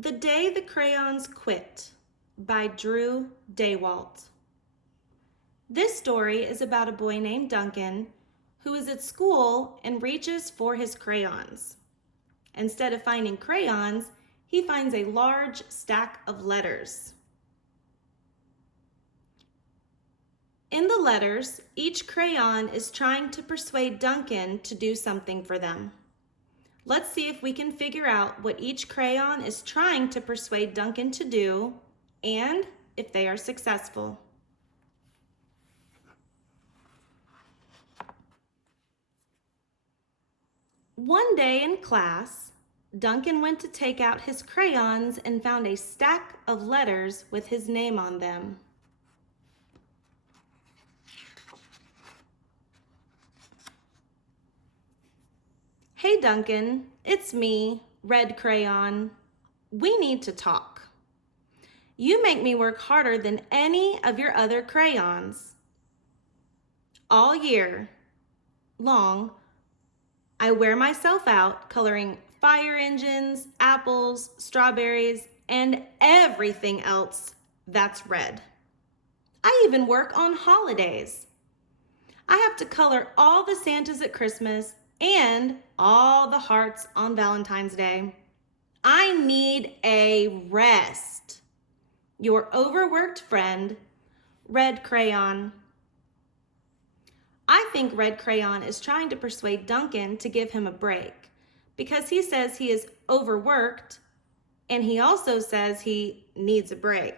The Day the Crayons Quit by Drew Daywalt. This story is about a boy named Duncan who is at school and reaches for his crayons. Instead of finding crayons, he finds a large stack of letters. In the letters, each crayon is trying to persuade Duncan to do something for them. Let's see if we can figure out what each crayon is trying to persuade Duncan to do and if they are successful. One day in class, Duncan went to take out his crayons and found a stack of letters with his name on them. Hey Duncan, it's me, Red Crayon. We need to talk. You make me work harder than any of your other crayons. All year long, I wear myself out coloring fire engines, apples, strawberries, and everything else that's red. I even work on holidays. I have to color all the Santas at Christmas and all the hearts on Valentine's Day. I need a rest. Your overworked friend, Red Crayon. I think Red Crayon is trying to persuade Duncan to give him a break because he says he is overworked and he also says he needs a break.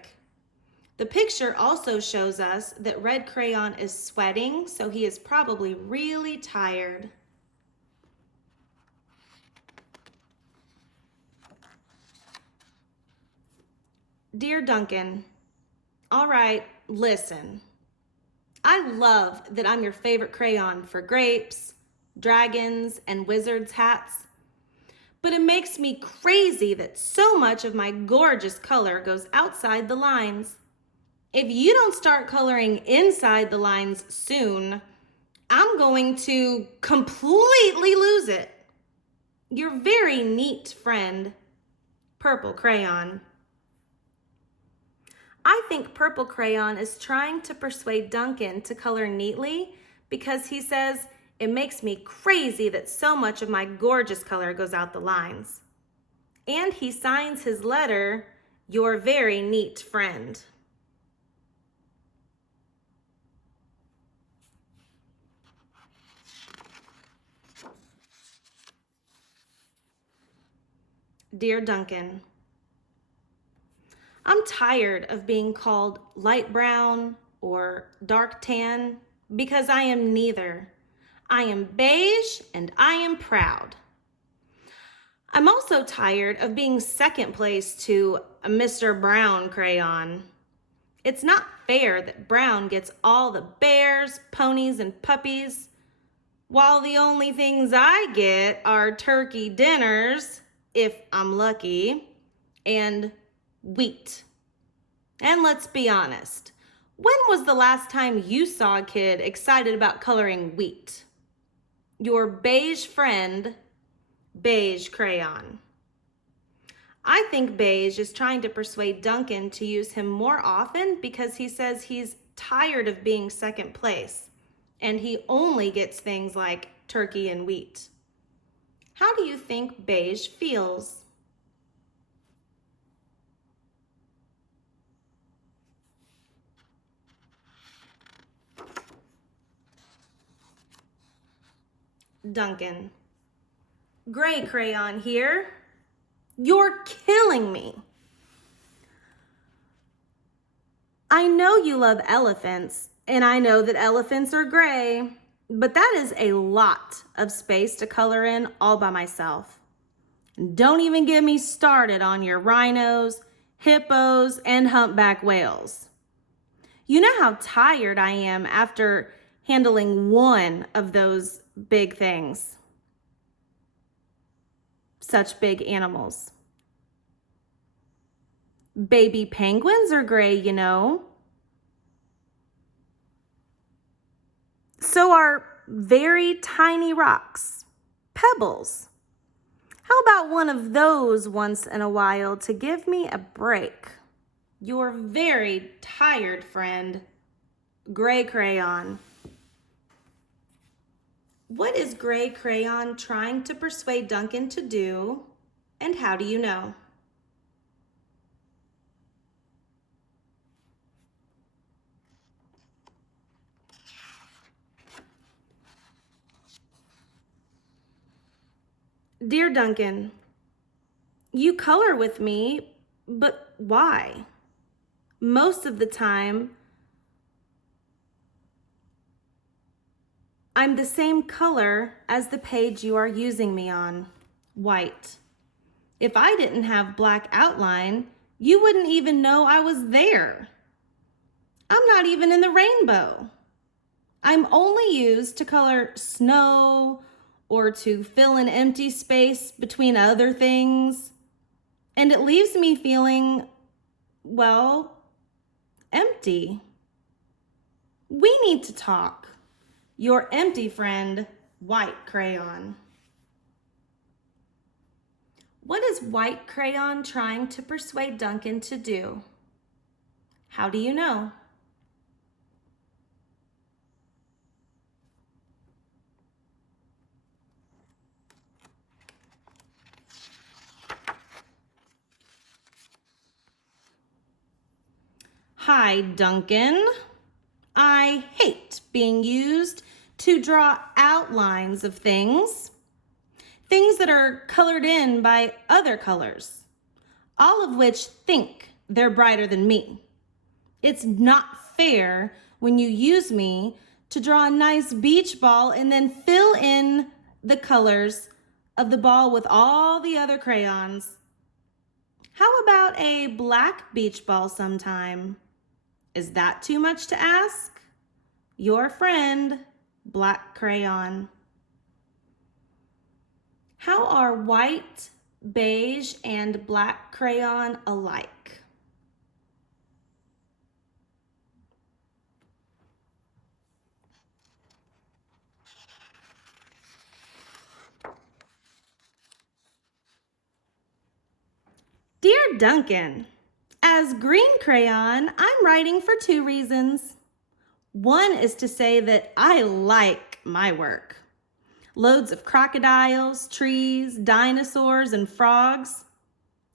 The picture also shows us that Red Crayon is sweating, so he is probably really tired. Dear Duncan, all right, listen. I love that I'm your favorite crayon for grapes, dragons, and wizards' hats, but it makes me crazy that so much of my gorgeous color goes outside the lines. If you don't start coloring inside the lines soon, I'm going to completely lose it. Your very neat friend, Purple Crayon. I think Purple Crayon is trying to persuade Duncan to color neatly because he says, it makes me crazy that so much of my gorgeous color goes out the lines. And he signs his letter, your very neat friend. Dear Duncan, I'm tired of being called light brown or dark tan because I am neither. I am beige and I am proud. I'm also tired of being second place to a Mr. Brown crayon. It's not fair that Brown gets all the bears, ponies, and puppies, while the only things I get are turkey dinners, if I'm lucky, and wheat. And let's be honest, when was the last time you saw a kid excited about coloring wheat? Your beige friend, Beige Crayon. I think Beige is trying to persuade Duncan to use him more often because he says he's tired of being second place and he only gets things like turkey and wheat. How do you think Beige feels? Duncan. Gray Crayon here. You're killing me. I know you love elephants, and I know that elephants are gray, but that is a lot of space to color in all by myself. Don't even get me started on your rhinos, hippos, and humpback whales. You know how tired I am after handling one of those big things. Such big animals. Baby penguins are gray, you know. So are very tiny rocks, pebbles. How about one of those once in a while to give me a break? Your very tired friend, Gray Crayon. What is Gray Crayon trying to persuade Duncan to do, and how do you know? Dear Duncan, you color with me, but why? Most of the time, I'm the same color as the page you are using me on, white. If I didn't have black outline, you wouldn't even know I was there. I'm not even in the rainbow. I'm only used to color snow or to fill an empty space between other things. And it leaves me feeling, well, empty. We need to talk. Your empty friend, White Crayon. What is White Crayon trying to persuade Duncan to do? How do you know? Hi, Duncan. I hate being used to draw outlines of things that are colored in by other colors, all of which think they're brighter than me. It's not fair when you use me to draw a nice beach ball and then fill in the colors of the ball with all the other crayons. How about a black beach ball sometime? Is that too much to ask? Your friend, Black Crayon. How are white, beige, and black crayon alike? Dear Duncan, as green crayon, I'm writing for 2 reasons. One is to say that I like my work. Loads of crocodiles, trees, dinosaurs, and frogs.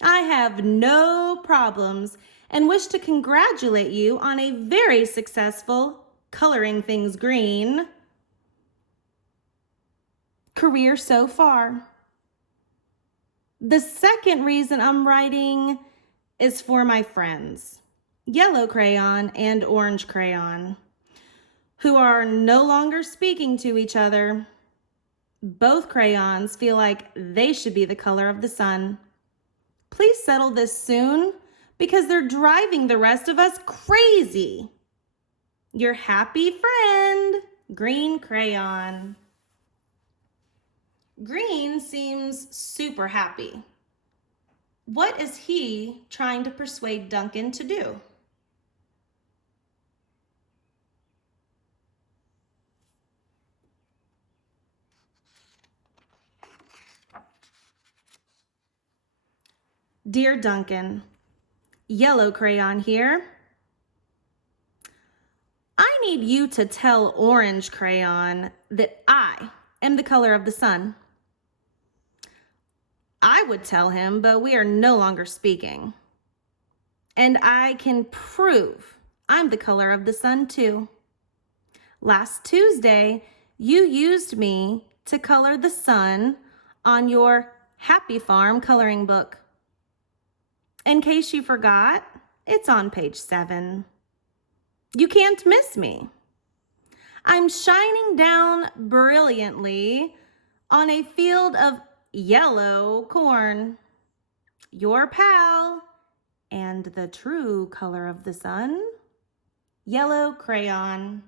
I have no problems and wish to congratulate you on a very successful coloring things green career so far. The second reason I'm writing is for my friends, Yellow Crayon and Orange Crayon, who are no longer speaking to each other. Both crayons feel like they should be the color of the sun. Please settle this soon because they're driving the rest of us crazy. Your happy friend, Green Crayon. Green seems super happy. What is he trying to persuade Duncan to do? Dear Duncan, Yellow Crayon here. I need you to tell Orange Crayon that I am the color of the sun. I would tell him, but we are no longer speaking. And I can prove I'm the color of the sun too. Last Tuesday, you used me to color the sun on your Happy Farm coloring book. In case you forgot, it's on page 7. You can't miss me. I'm shining down brilliantly on a field of yellow corn. Your pal and the true color of the sun, Yellow Crayon.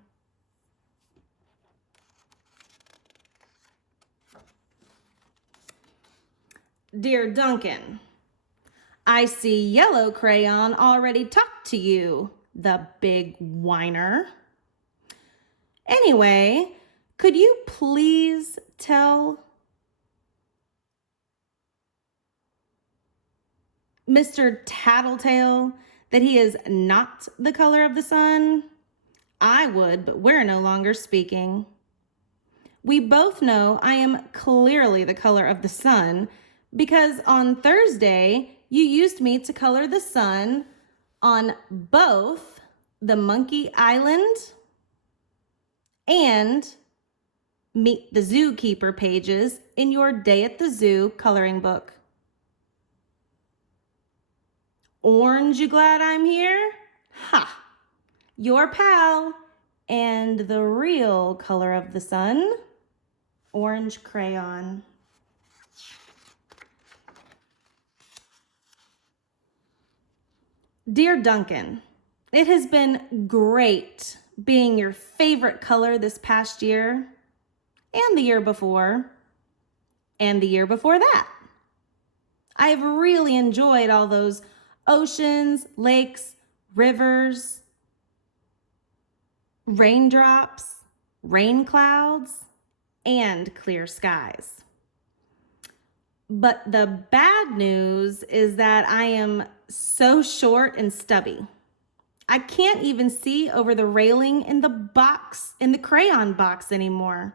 Dear Duncan, I see Yellow Crayon already talked to you, the big whiner. Anyway, could you please tell Mr. Tattletale that he is not the color of the sun? I would, but we're no longer speaking. We both know I am clearly the color of the sun because on Thursday you used me to color the sun on both the Monkey Island and Meet the Zookeeper pages in your Day at the Zoo coloring book. Orange, you glad I'm here? Ha! Your pal and the real color of the sun, orange crayon. Dear Duncan, it has been great being your favorite color this past year, and the year before, and the year before that. I have really enjoyed all those oceans, lakes, rivers, raindrops, rain clouds, and clear skies. But the bad news is that I am so short and stubby. I can't even see over the railing in the crayon box anymore.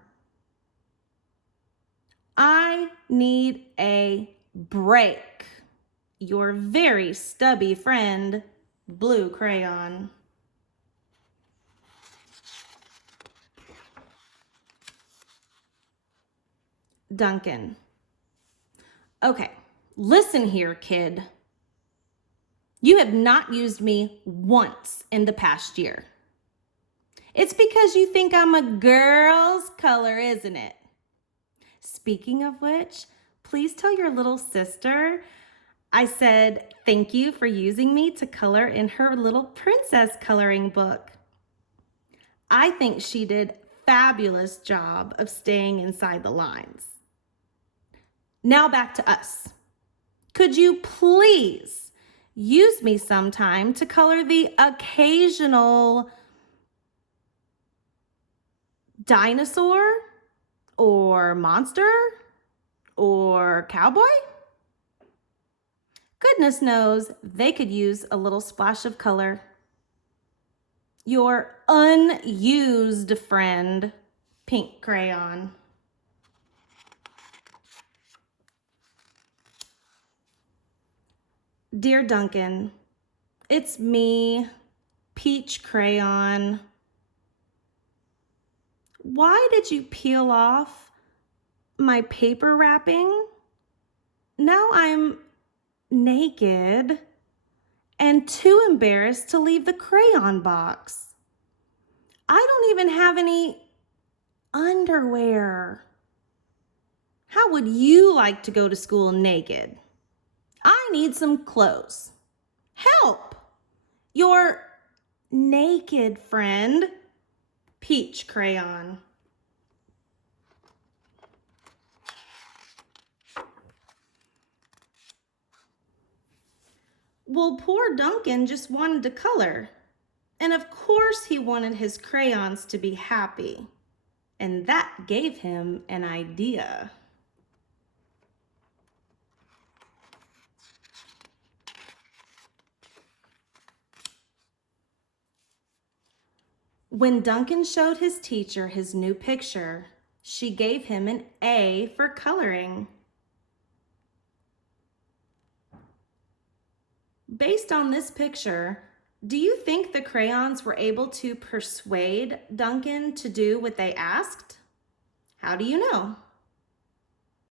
I need a break. Your very stubby friend, Blue Crayon. Duncan. Okay, listen here, kid. You have not used me once in the past year. It's because you think I'm a girl's color, isn't it? Speaking of which, please tell your little sister I said thank you for using me to color in her little princess coloring book. I think she did a fabulous job of staying inside the lines. Now back to us. Could you please use me sometime to color the occasional dinosaur or monster or cowboy? Goodness knows they could use a little splash of color. Your unused friend, Pink Crayon. Dear Duncan, it's me, Peach Crayon. Why did you peel off my paper wrapping? Now I'm naked and too embarrassed to leave the crayon box. I don't even have any underwear. How would you like to go to school naked? I need some clothes. Help! Your naked friend, Peach Crayon. Well, poor Duncan just wanted to color. And of course he wanted his crayons to be happy. And that gave him an idea. When Duncan showed his teacher his new picture, she gave him an A for coloring. Based on this picture, do you think the crayons were able to persuade Duncan to do what they asked? How do you know?